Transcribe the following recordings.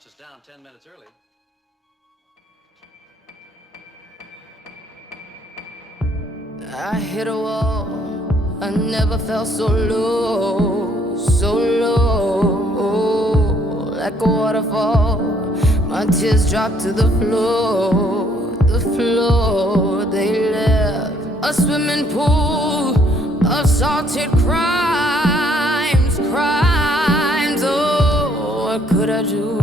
rushed us down 10 minutes early. I hit a wall. I never felt so low, so low, like a waterfall. My tears dropped to the floor, the floor. They left a swimming pool of salted crimes, crimes. Oh, what could I do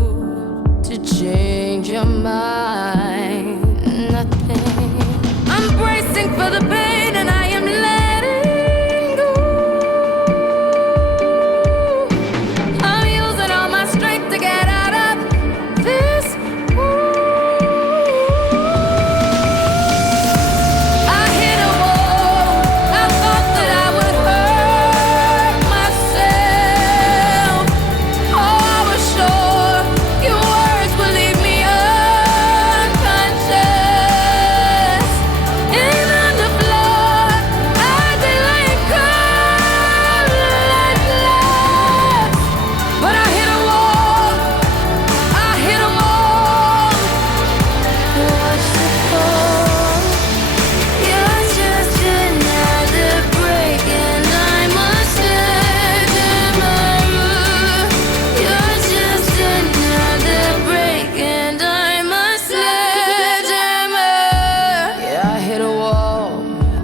to change your mind? Nothing. I'm bracing for the pain and I am letting go. I'm using all my strength to get out of this mood. I hit a wall. I thought that I would hurt myself. Oh, I was sure your words would leave me unconscious. And on the floor, I did like cold like glass. But I hit a wall. I hit a wall. Watch the fall. You're just another break, and I must let tomorrow. You're just another break, and I must let tomorrow. Yeah, I hit a wall.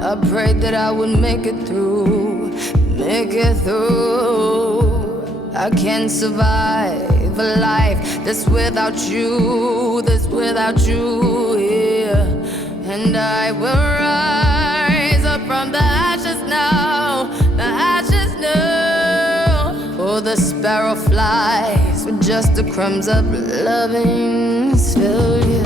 I prayed that I would make it through, make it through. I can't survive a life that's without you, that's without you, yeah. And I will rise up from the ashes now, the ashes now. Oh, the sparrow flies with just the crumbs of loving failure.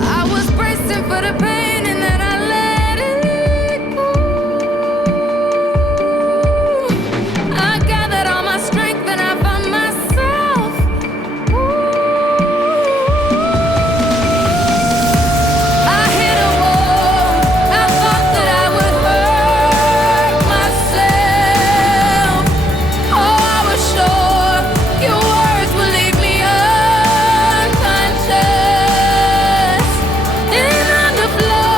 I was bracing for the pain and then I let it go. I gathered all my strength and I found myself. I hit a wall. I thought that I would hurt myself. Oh, I was sure your words would leave me unconscious. And on the floor.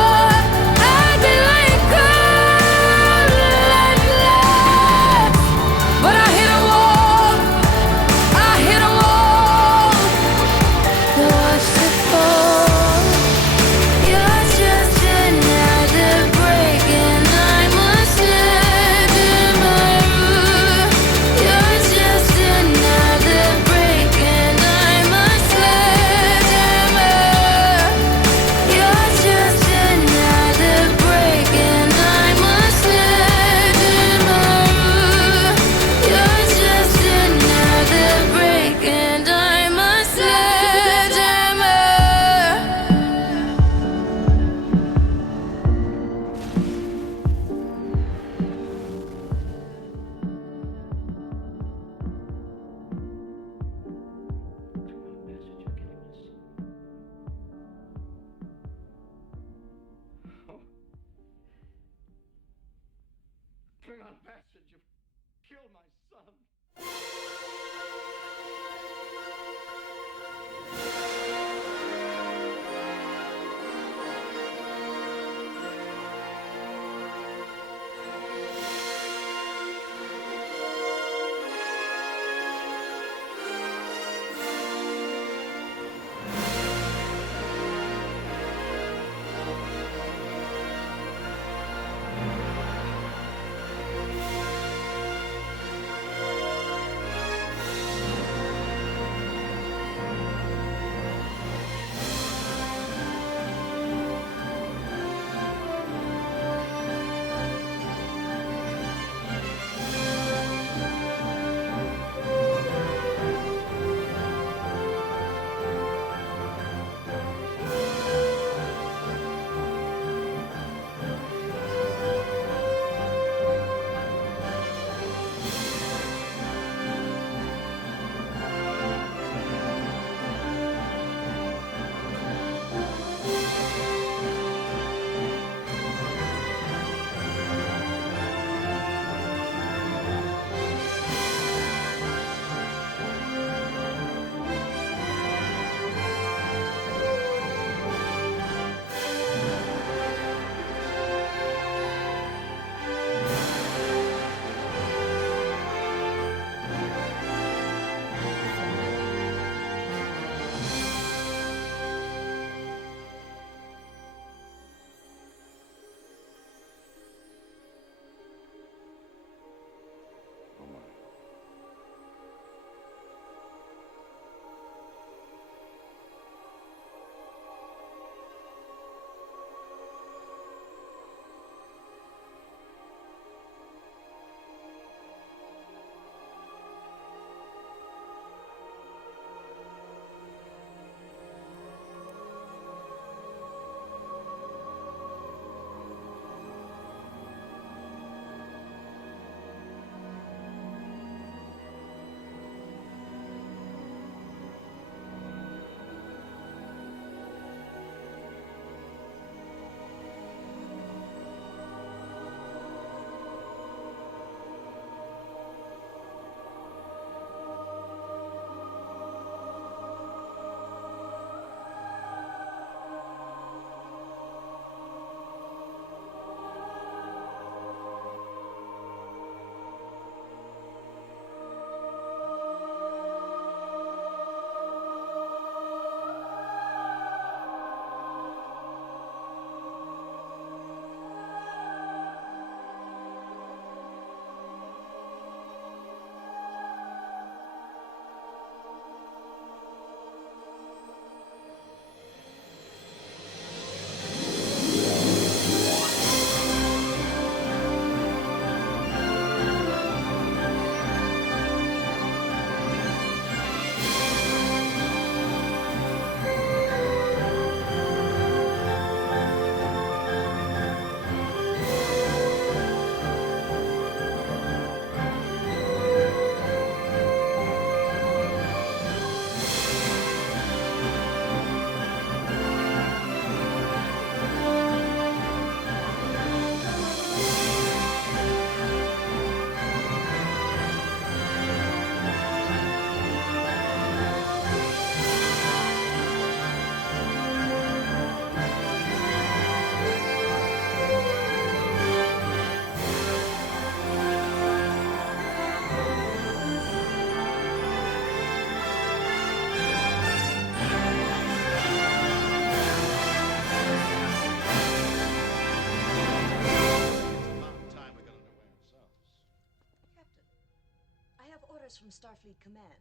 Starfleet Command.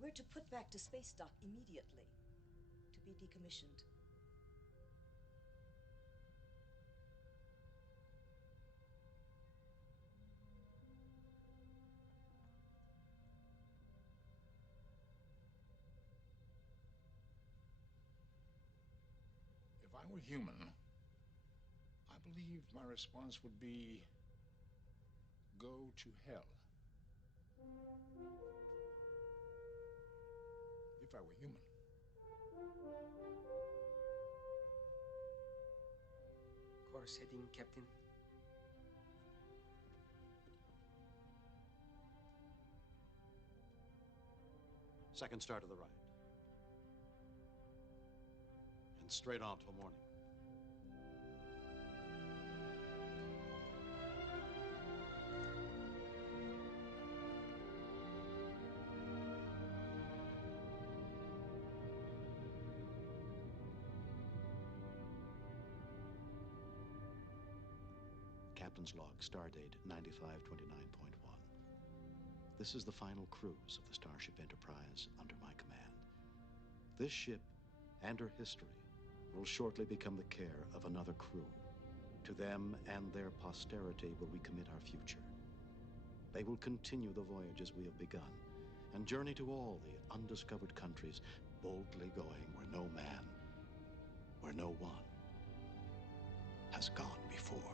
We're to put back to space dock immediately, to be decommissioned. If I were human, I believe my response would be, go to hell. If I were human. Course heading, Captain. Second star to the right. And straight on till morning. Captain's log, stardate 9529.1. This is the final cruise of the Starship Enterprise under my command. This ship and her history will shortly become the care of another crew. To them and their posterity will we commit our future. They will continue the voyages we have begun and journey to all the undiscovered countries, boldly going where no man, where no one has gone before.